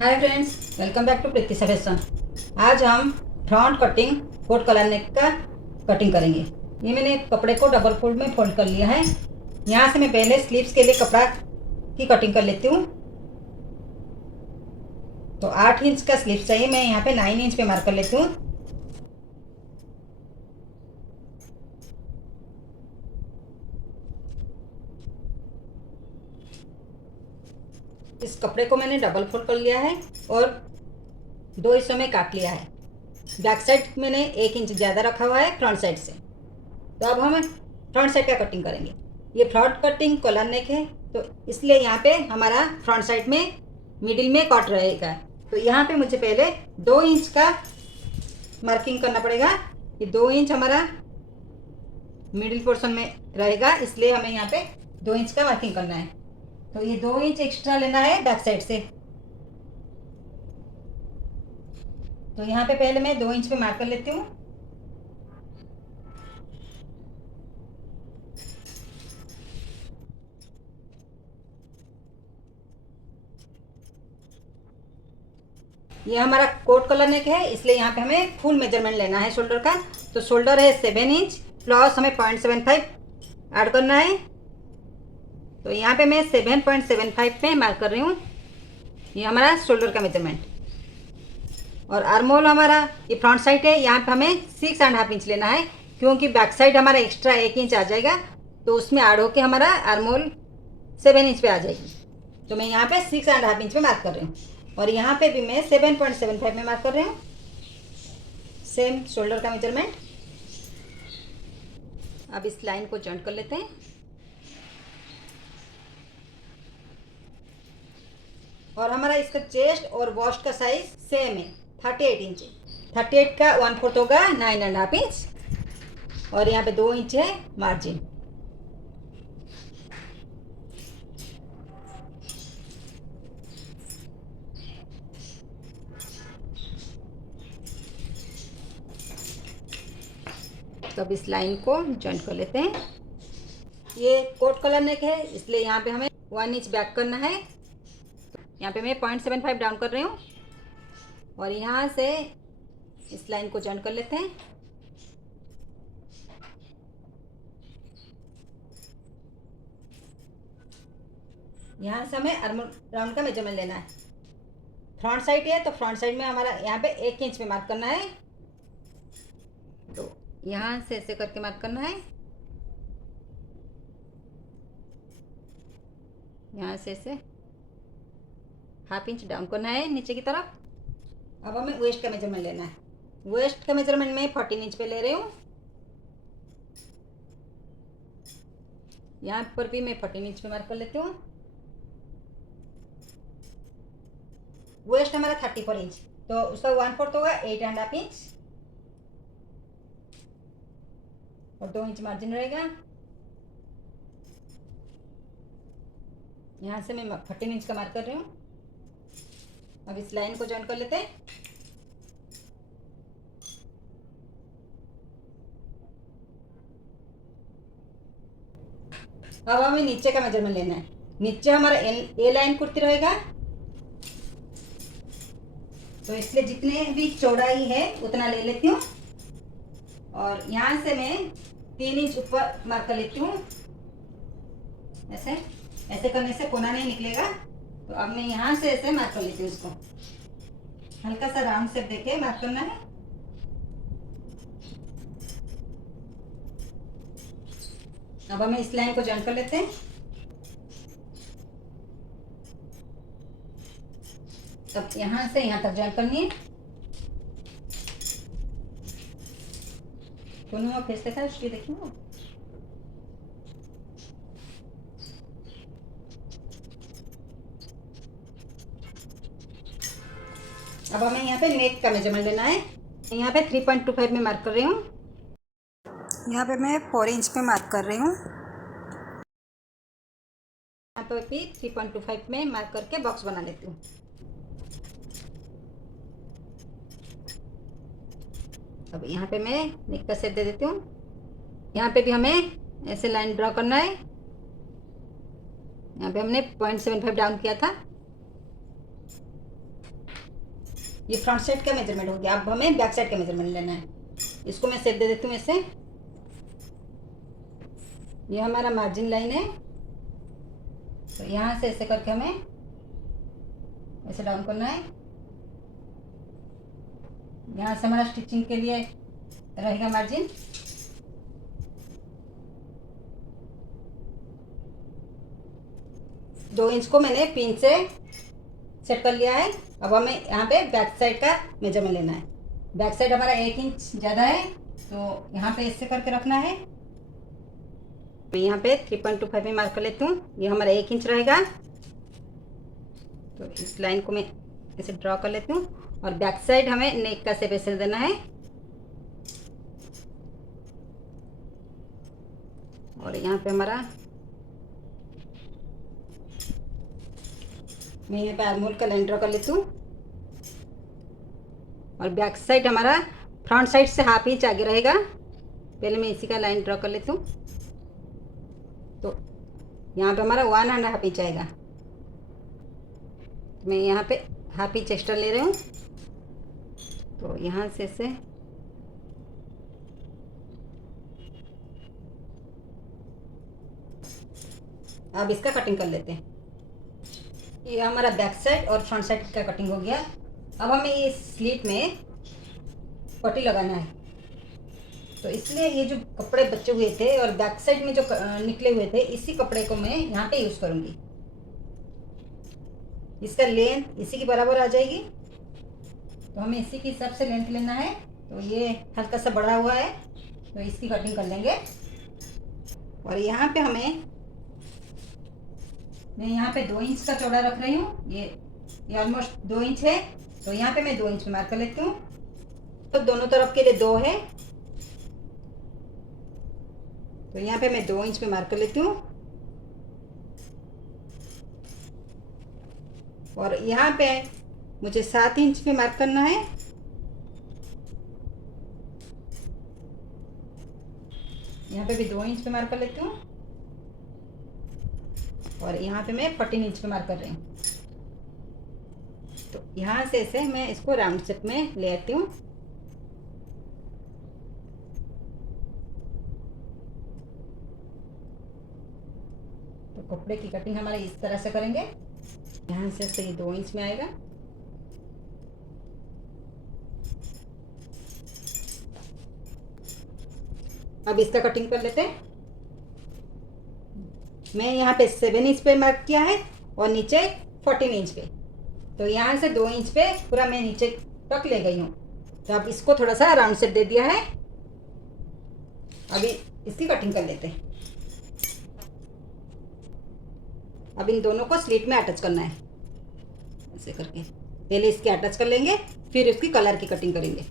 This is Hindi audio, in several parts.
Hi friends, welcome back to Preeti fashion. आज हम front cutting coat collar neck का कटिंग करेंगे। ये मैंने कपड़े को डबल फोल्ड में फोल्ड कर लिया है। यहाँ से मैं पहले स्लीव्स के लिए कपड़ा की कटिंग कर लेती हूँ। तो 8 इंच का स्लीव्स चाहिए, मैं यहाँ पे 9 इंच पे मार्क कर लेती हूँ। इस कपड़े को मैंने डबल फोल्ड कर लिया है और 2 हिस्सों में काट लिया है। बैक साइड मैंने 1 इंच ज़्यादा रखा हुआ है फ्रंट साइड से। तो अब हम फ्रंट साइड का कटिंग करेंगे। ये फ्रंट कटिंग कॉलर नेक है, तो इसलिए यहाँ पे हमारा फ्रंट साइड में मिडिल में कट रहेगा। तो यहाँ पे मुझे पहले 2 इंच का मार्किंग करना पड़ेगा। ये 2 इंच हमारा मिडिल पोर्शन में रहेगा, इसलिए हमें यहाँ पे 2 इंच का मार्किंग करना है। तो ये 2 इंच एक्स्ट्रा लेना है बैक साइड से। तो यहाँ पे पहले मैं 2 इंच पे मार्क कर लेती हूँ। ये हमारा कोट कलर नेक है, इसलिए यहाँ पे हमें फुल मेजरमेंट लेना है शोल्डर का। तो शोल्डर है 7 इंच प्लस हमें 0.75 ऐड करना है। तो यहाँ पे मैं 7.75 पे मार्क कर रही हूँ। ये हमारा शोल्डर का मेजरमेंट। और आर्मोल हमारा ये फ्रंट साइड है, यहाँ पे हमें 6.5 इंच लेना है, क्योंकि बैक साइड हमारा एक्स्ट्रा 1 इंच आ जाएगा। तो उसमें ऐड होके हमारा आर्मोल 7 इंच पे आ जाएगी। तो मैं यहाँ पे 6.5 इंच पे मार्क कर रही हूँ। और यहाँ पे भी मैं 7.75 में मार्क कर रही हूँ, सेम शोल्डर का मेजरमेंट। अब इस लाइन को जॉइंट कर लेते हैं। और हमारा इसका चेस्ट और वॉस्ट का साइज सेम है, 38 इंच है। 38 का 1/4 होगा 9.5 इंच। और यहाँ पे 2 इंच है मार्जिन। तो अब इस लाइन को जॉइंट कर लेते हैं। ये कोट कलर नेक है, इसलिए यहाँ पे हमें 1 इंच बैक करना है। यहाँ पे मैं 0.75 डाउन कर रही हूँ। और यहाँ से इस लाइन को जॉइंट कर लेते हैं। यहाँ से हमें आर्म राउंड का मेजरमेंट लेना है। फ्रंट साइड है, तो फ्रंट साइड में हमारा यहाँ पे 1 इंच पे मार्क करना है। तो यहाँ से ऐसे करके मार्क करना है। यहाँ से ऐसे 1/2 इंच डाउन करना है नीचे की तरफ। अब हमें वेस्ट का मेजरमेंट लेना है। वेस्ट का मेजरमेंट मैं 14 इंच पे ले रही हूँ। यहाँ पर भी मैं 14 इंच पे मार्क कर लेती हूँ। वेस्ट हमारा 34 इंच, तो उसका 1/4 होगा 8.5 इंच। और 2 इंच मार्जिन रहेगा। यहाँ से मैं 14 इंच का मार्क कर रही हूँ। अब इस लाइन को जॉइन कर लेते हैं। अब हमें नीचे का मेजरमेंट लेना है। नीचे हमारा ए लाइन कुर्ती रहेगा, तो इसलिए जितने भी चौड़ाई है उतना ले लेती हूँ। और यहाँ से मैं 3 इंच ऊपर मार्क कर लेती हूँ। ऐसे ऐसे करने से कोना नहीं निकलेगा। तो अब मैं यहाँ से ऐसे मार्क कर लेती हूँ। इसको हल्का सा राउंड शेप देके मार्क करना है। अब हमें इस लाइन को जॉइन कर लेते हैं। अब यहाँ से यहाँ तक जॉइन करनी है। दोनों फेस देखा है, उसकी देखिए। अब हमें यहाँ पे नेक का मेजरमेंट लेना है। यहाँ पे 3.25 में मार्क कर रही हूँ। यहाँ पे मैं 4 इंच पे मार्क कर रही हूँ। यहाँ पे भी 3.25 में मार्क करके बॉक्स बना लेती हूँ। अब यहाँ पे मैं नेक का शेप दे देती हूँ। यहाँ पे भी हमें ऐसे लाइन ड्रॉ करना है। यहाँ पे हमने 0.75 डाउन किया था। ये फ्रंट साइड का मेजरमेंट हो गया। अब हमें बैक साइड का मेजरमेंट लेना है। इसको मैं शेप दे देती हूँ ऐसे। ये हमारा मार्जिन लाइन है, तो यहाँ से ऐसे करके हमें ऐसे डाउन करना है। यहाँ से हमारा स्टिचिंग के लिए रहेगा मार्जिन। दो इंच को मैंने पिन से सेट कर लिया है। अब हमें यहाँ पे बैक साइड का मेजरमेंट लेना है। बैक साइड हमारा 1 इंच ज़्यादा है, तो यहाँ पे ऐसे करके रखना है। मैं यहाँ पे 3.25 में मार्क कर लेती हूँ। ये हमारा 1 इंच रहेगा, तो इस लाइन को मैं ऐसे ड्रॉ कर लेती हूँ। और बैक साइड हमें नेक का शेप ऐसे देना है। और यहाँ पे हमारा, मैं यहाँ पे आर्महोल का लाइन ड्रॉ कर लेती हूँ। और बैक साइड हमारा फ्रंट साइड से हाफ इंच आगे रहेगा। पहले मैं इसी का लाइन ड्रॉ कर लेती हूँ। तो यहाँ पे हमारा 1.5 इंच आएगा। तो मैं यहाँ पे हाफ इंच एक्स्ट्रा ले रही हूँ। तो यहाँ से ऐसे अब इसका कटिंग कर लेते हैं। ये हमारा बैक साइड और फ्रंट साइड का कटिंग हो गया। अब हमें ये स्लीट में पट्टी लगाना है। तो इसलिए ये जो कपड़े बचे हुए थे और बैक साइड में जो निकले हुए थे, इसी कपड़े को मैं यहाँ पे यूज़ करूँगी। इसका लेंथ इसी के बराबर आ जाएगी, तो हमें इसी के हिसाब से लेंथ लेना है। तो ये हल्का सा बढ़ा हुआ है, तो इसकी कटिंग कर लेंगे। और यहाँ पे मैं यहाँ पे 2 इंच का चौड़ा रख रही हूँ। ये ऑलमोस्ट 2 इंच है, तो यहाँ पे मैं 2 इंच में मार्क कर लेती हूँ। तो दोनों तरफ के लिए 2 है, तो यहाँ पे मैं 2 इंच में मार्क कर लेती हूँ। और यहाँ पे मुझे 7 इंच पे मार्क करना है। यहाँ पे भी 2 इंच पे मार्क कर लेती हूँ। और यहाँ पे मैं 14 इंच पे मार्क कर रही हूँ। तो यहाँ से ऐसे मैं इसको राउंड शेप में ले आती हूँ। तो कपड़े की कटिंग हमारे इस तरह से करेंगे। यहाँ से ऐसे ये 2 इंच में आएगा। अब इसका कटिंग कर लेते हैं। मैं यहाँ पे 7 इंच पे मार्क किया है और नीचे 14 इंच पे। तो यहाँ से 2 इंच पे पूरा मैं नीचे तक ले गई हूँ। तो अब इसको थोड़ा सा राउंड शेप दे दिया है। अभी इसकी कटिंग कर लेते हैं। अब इन दोनों को स्लीट में अटैच करना है, ऐसे करके। पहले इसके अटैच कर लेंगे, फिर इसकी कलर की कटिंग करेंगे।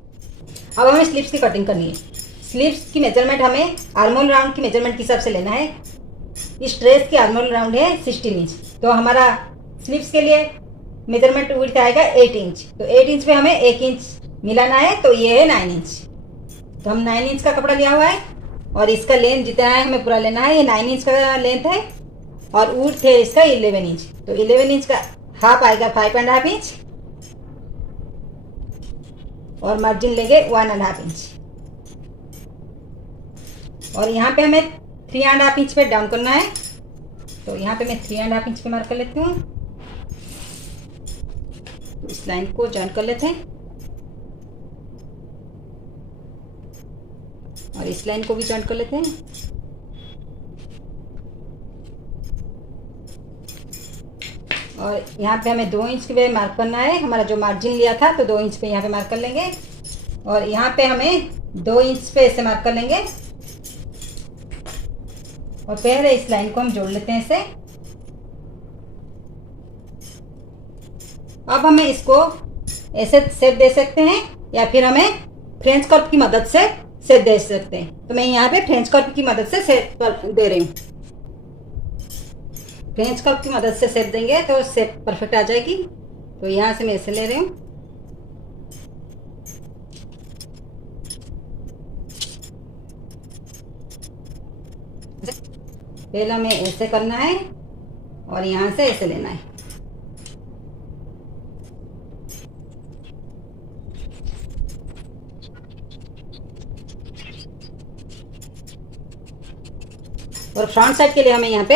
अब हमें स्लीव्स की कटिंग करनी है। स्लीव्स की मेजरमेंट हमें आर्महोल राउंड की मेजरमेंट के हिसाब से लेना है। इस ड्रेस की आर्महोल राउंड है 16 इंच, तो हमारा स्लीव्स के लिए मेजरमेंट विड्थ आएगा 8 इंच। तो 8 इंच पे हमें 1 इंच मिलाना है, तो ये है 9 इंच। तो हम 9 इंच का कपड़ा लिया हुआ है और इसका लेंथ जितना है हमें पूरा लेना है। ये 9 इंच का लेंथ है और विड्थ है इसका 11 इंच। तो 11 इंच का हाफ आएगा 5.5 इंच और मार्जिन लेंगे 1.5 इंच। और यहाँ पे हमें 3.5 इंच पे डाउन करना है। तो यहाँ पे मैं 3.5 इंच पे मार्क कर लेती हूँ। तो इस लाइन को जॉइन कर लेते हैं और इस लाइन को भी जॉइन कर लेते हैं। और यहाँ पे हमें 2 इंच पे मार्क करना है। हमारा जो मार्जिन लिया था तो 2 इंच पे यहाँ पे मार्क कर लेंगे और यहाँ पे हमें 2 इंच पे ऐसे मार्क कर लेंगे। और पहले इस लाइन को हम जोड़ लेते हैं ऐसे। अब हमें इसको ऐसे शेप दे सकते हैं या फिर हमें फ्रेंच कर्व की मदद से शेप दे सकते हैं। तो मैं यहाँ पे फ्रेंच कर्व की मदद से शेप दे रही हूँ। फ्रेंच कर्व की मदद से शेप देंगे तो शेप परफेक्ट आ जाएगी। तो यहाँ से मैं ऐसे ले रही हूँ। पहला हमें ऐसे करना है और यहाँ से ऐसे लेना है। और फ्रंट साइड के लिए हमें यहाँ पे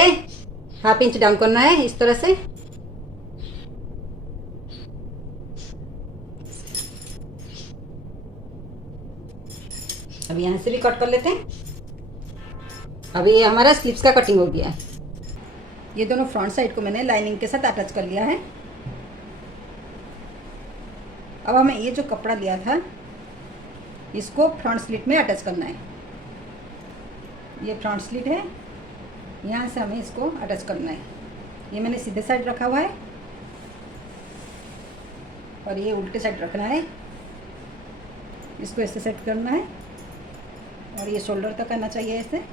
1/2 इंच डाउन करना है इस तरह से। अब यहाँ से भी कट कर लेते हैं। अभी ये हमारा स्लीव्स का कटिंग हो गया है। ये दोनों फ्रंट साइड को मैंने लाइनिंग के साथ अटैच कर लिया है। अब हमें ये जो कपड़ा लिया था इसको फ्रंट स्लिट में अटैच करना है। ये फ्रंट स्लिट है, यहाँ से हमें इसको अटैच करना है। ये मैंने सीधे साइड रखा हुआ है और ये उल्टे साइड रखना है। इसको ऐसे सेट करना है और ये शोल्डर तक आना चाहिए ऐसे।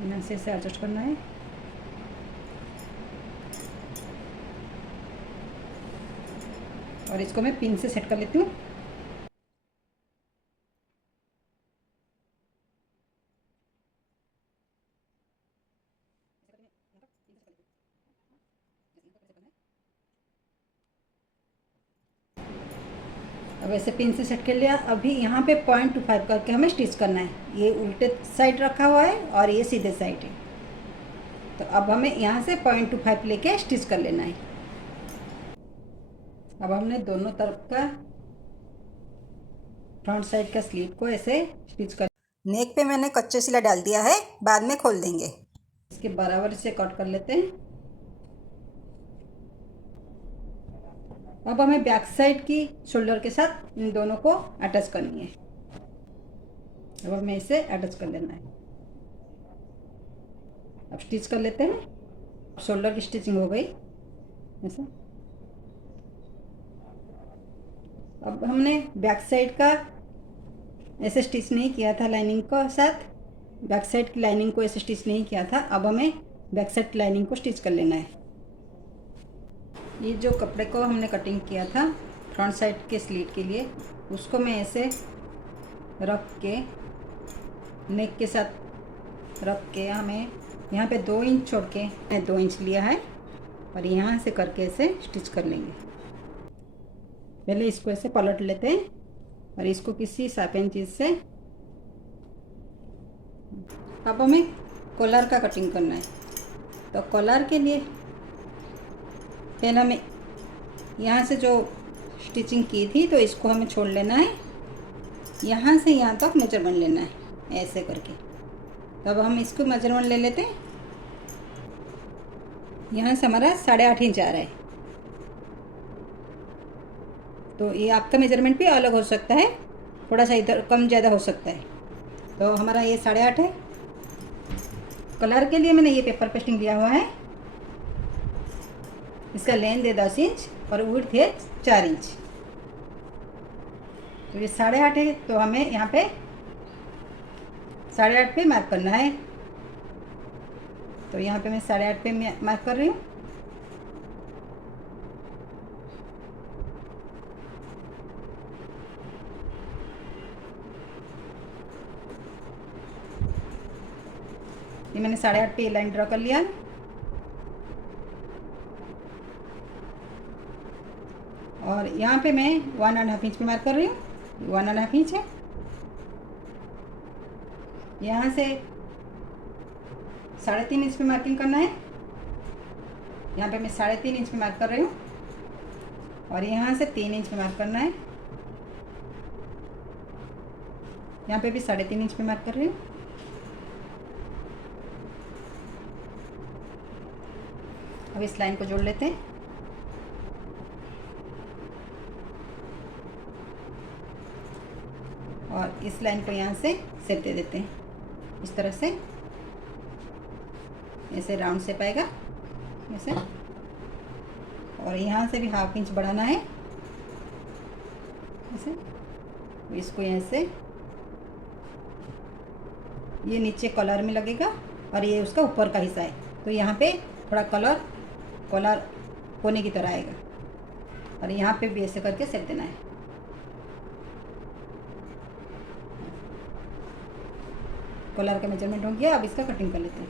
यहाँ से ऐसे एडजस्ट करना है। और इसको मैं पिन से सेट कर लेती हूँ। अब ऐसे पिन से सेट कर लिया। अभी यहाँ पे 0.25 करके हमें स्टिच करना है। ये उल्टे साइड रखा हुआ है और ये सीधे साइड है, तो अब हमें यहाँ से 0.25 लेके स्टिच कर लेना है। अब हमने दोनों तरफ का फ्रंट साइड का स्लीव को ऐसे स्टिच कर। नेक पे मैंने कच्चे सिला डाल दिया है, बाद में खोल देंगे। इसके बराबर से कट कर लेते हैं। अब हमें बैक साइड की शोल्डर के साथ इन दोनों को अटैच करनी है। अब हमें इसे अटैच कर लेना है। अब स्टिच कर लेते हैं। शोल्डर की स्टिचिंग हो गई ऐसा। अब हमने बैक साइड का ऐसे स्टिच नहीं किया था लाइनिंग के साथ। बैक साइड की लाइनिंग को ऐसे स्टिच नहीं किया था। अब हमें बैक साइड की लाइनिंग को स्टिच कर लेना है। ये जो कपड़े को हमने कटिंग किया था फ्रंट साइड के स्लीव के लिए, उसको मैं ऐसे रख के नेक के साथ रख के हमें यहाँ पे 2 इंच छोड़ के 2 इंच लिया है और यहाँ से करके ऐसे स्टिच कर लेंगे। पहले इसको ऐसे पलट लेते हैं और इसको किसी शार्पन चीज़ से। अब हमें कॉलर का कटिंग करना है। तो कॉलर के लिए पहले हमें यहाँ से जो स्टिचिंग की थी तो इसको हमें छोड़ लेना है। यहाँ से यहाँ तक मेजरमेंट लेना है ऐसे करके। तो अब हम इसको मेजरमेंट ले लेते हैं। यहाँ से हमारा 8.5 इंच आ रहा है। तो ये आपका मेजरमेंट भी अलग हो सकता है, थोड़ा सा इधर कम ज़्यादा हो सकता है। तो हमारा ये 8.5 है। कलर के लिए मैंने ये पेपर पेस्टिंग लिया हुआ है। इसका लेंथ है 10 इंच और विड्थ है 4 इंच। तो ये 8.5 है, तो हमें यहाँ पे 8.5 पे मार्क करना है। तो यहाँ पे मैं 8.5 पे मार्क कर रही हूँ। ये मैंने 8.5 पे लाइन ड्रा कर लिया। और यहाँ पे मैं 1.5 इंच पे मार्क कर रही हूँ। 1.5 इंच है। यहाँ से 3.5 इंच पे मार्किंग करना है। यहाँ पे मैं 3.5 इंच पे मार्क कर रही हूँ और यहाँ से 3 इंच पे मार्क करना है। यहाँ पे भी 3.5 इंच पे मार्क कर रही हूँ। अब इस लाइन को जोड़ लेते हैं। और इस लाइन को यहाँ से शेप दे देते हैं इस तरह से। ऐसे राउंड शेप आएगा ऐसे। और यहाँ से भी 1/2 इंच बढ़ाना है ऐसे। इसको यहाँ से ये नीचे कॉलर में लगेगा और ये उसका ऊपर का हिस्सा है, तो यहाँ पे थोड़ा कॉलर कोने की तरह आएगा। और यहाँ पे भी ऐसे करके शेप देना है। कॉलर का मेजरमेंट हो गया। अब इसका कटिंग कर लेते हैं।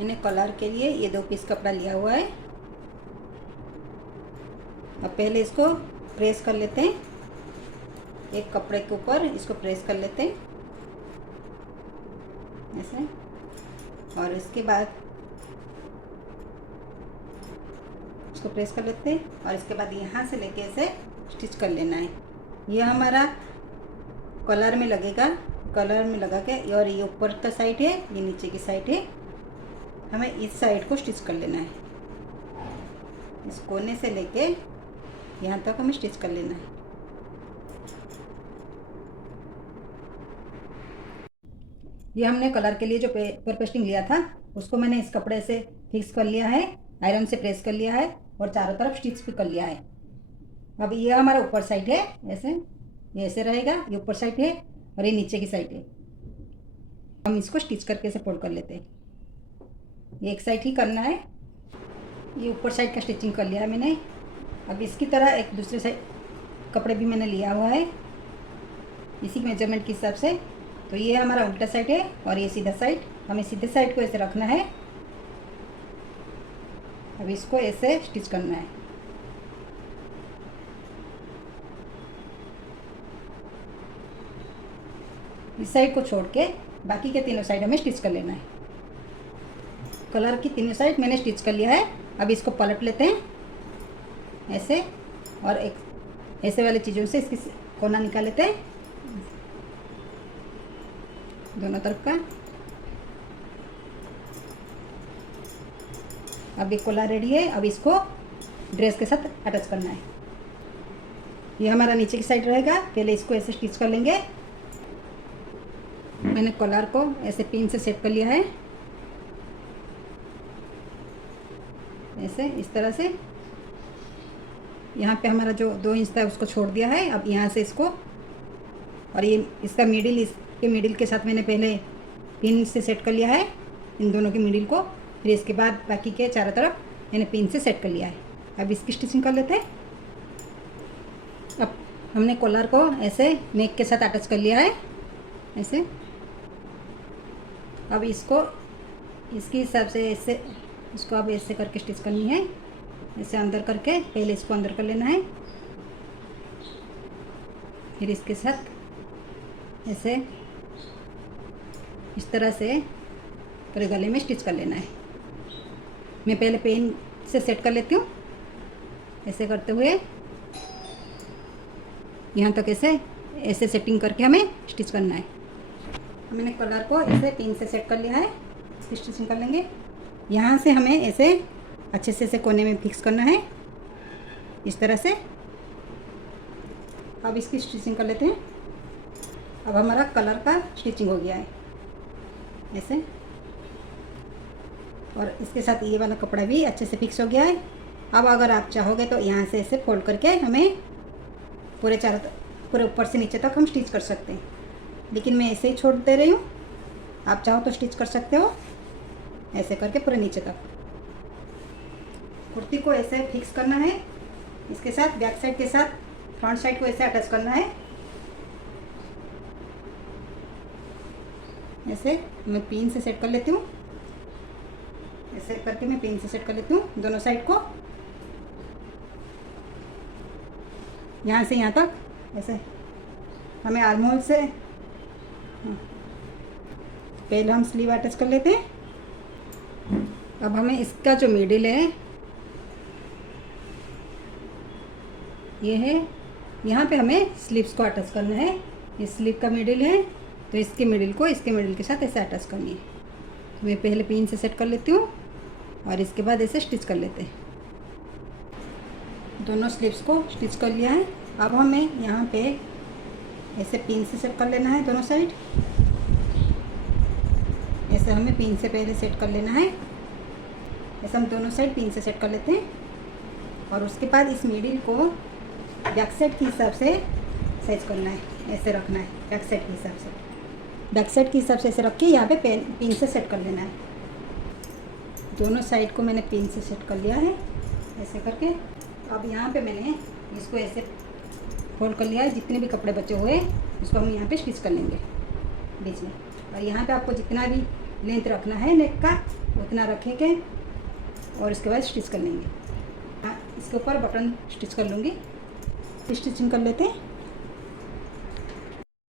मैंने कलर के लिए ये 2 पीस कपड़ा लिया हुआ है। अब पहले इसको प्रेस कर लेते हैं, एक कपड़े के ऊपर इसको प्रेस कर लेते हैं ऐसे, और इसके बाद इसको प्रेस कर लेते हैं और इसके बाद यहाँ से लेके इसे स्टिच कर लेना है। ये हमारा कलर में लगेगा, कलर में लगा के, और ये ऊपर का साइड है, ये नीचे की साइड है। हमें इस साइड को स्टिच कर लेना है, इस कोने से लेके यहाँ तक हमें स्टिच कर लेना है। ये हमने कलर के लिए जो पेपर पेस्टिंग लिया था उसको मैंने इस कपड़े से फिक्स कर लिया है, आयरन से प्रेस कर लिया है और चारों तरफ स्टिच भी कर लिया है। अब ये हमारा ऊपर साइड है, ऐसे ये ऐसे रहेगा, ये ऊपर साइड है और ये नीचे की साइड है। हम इसको स्टिच करके ऐसे फोल्ड कर लेते हैं। ये एक साइड ही करना है, ये ऊपर साइड का स्टिचिंग कर लिया है मैंने। अब इसकी तरह एक दूसरे साइड कपड़े भी मैंने लिया हुआ है इसी मेजरमेंट के हिसाब से। तो ये हमारा उल्टा साइड है और ये सीधा साइड, हमें सीधे साइड को ऐसे रखना है। अब इसको ऐसे स्टिच करना है। इस साइड को छोड़ के बाकी के तीनों साइड हमें स्टिच कर लेना है। कलर की तीनों साइड मैंने स्टिच कर लिया है। अब इसको पलट लेते हैं ऐसे, और एक ऐसे वाली चीज़ों से इसकी कोना निकाल लेते हैं दोनों तरफ का। अब ये कोला रेडी है। अब इसको ड्रेस के साथ अटैच करना है। ये हमारा नीचे की साइड रहेगा, पहले इसको ऐसे स्टिच कर लेंगे। मैंने कॉलर को ऐसे पिन से सेट कर लिया है, ऐसे इस तरह से। यहाँ पे हमारा जो 2 इंच था उसको छोड़ दिया है। अब यहाँ से इसको, और ये इसका मिडिल, इसके मिडिल के साथ मैंने पहले पिन से सेट कर लिया है इन दोनों के मिडिल को। फिर इसके बाद बाकी के चारों तरफ मैंने पिन से सेट कर लिया है। अब इसकी स्टिचिंग कर लेते हैं। अब हमने कॉलर को ऐसे नेक के साथ अटैच कर लिया है ऐसे। अब इसको इसके हिसाब से ऐसे, इसको अब ऐसे करके स्टिच करनी है, ऐसे अंदर करके पहले इसको अंदर कर लेना है, फिर इसके साथ ऐसे इस तरह से पूरे गले में स्टिच कर लेना है। मैं पहले पेन से सेट कर लेती हूँ, ऐसे करते हुए यहाँ तक ऐसे ऐसे सेटिंग करके हमें स्टिच करना है। मैंने कलर को ऐसे पिन से सेट कर लिया है, इसकी स्टिचिंग कर लेंगे। यहाँ से हमें ऐसे अच्छे से कोने में फिक्स करना है इस तरह से। अब इसकी स्टिचिंग कर लेते हैं। अब हमारा कलर का स्टिचिंग हो गया है ऐसे, और इसके साथ ये वाला कपड़ा भी अच्छे से फिक्स हो गया है। अब अगर आप चाहोगे तो यहाँ से ऐसे फोल्ड करके हमें पूरे ऊपर से नीचे तक हम स्टिच कर सकते हैं, लेकिन मैं ऐसे ही छोड़ दे रही हूँ। आप चाहो तो स्टिच कर सकते हो ऐसे करके पूरे नीचे तक। कुर्ती को ऐसे फिक्स करना है, इसके साथ बैक साइड के साथ फ्रंट साइड को ऐसे अटैच करना है ऐसे। मैं पिन से सेट कर लेती हूँ, ऐसे करके मैं पिन से सेट कर लेती हूँ दोनों साइड को, यहाँ से यहाँ तक ऐसे। हमें आर्म होल से पहले हम स्लीव अटैच कर लेते हैं। अब हमें इसका जो मिडिल है ये है, यहाँ पे हमें स्लीव्स को अटैच करना है। ये स्लीव का मिडिल है तो इसके मिडिल को इसके मिडिल के साथ ऐसे अटैच करनी है। तो मैं पहले पिन से सेट कर लेती हूँ और इसके बाद ऐसे स्टिच कर लेते हैं। दोनों स्लीव्स को स्टिच कर लिया है। अब हमें यहाँ पे ऐसे पिन से सेट कर लेना है दोनों साइड, ऐसे हमें पिन से पहले सेट कर लेना है। ऐसे हम दोनों साइड पिन से सेट कर लेते हैं और उसके बाद इस मिडिल को बैक साइड के हिसाब से साइज करना है, ऐसे रखना है बैक साइड के हिसाब से। बैक साइड के हिसाब से ऐसे रख के यहाँ पे पिन से सेट कर लेना है। दोनों साइड को मैंने पिन से सेट कर लिया है ऐसे करके। अब यहाँ पे मैंने इसको ऐसे फोल्ड कर लिया है। जितने भी कपड़े बचे हुए उसको हम यहाँ पे स्टिच कर लेंगे बीच में। और यहाँ पे आपको जितना भी लेंथ रखना है नेक का उतना रखें के और इसके बाद स्टिच कर लेंगे। हाँ, इसके ऊपर बटन स्टिच कर लूँगी। स्टिचिंग कर लेते हैं।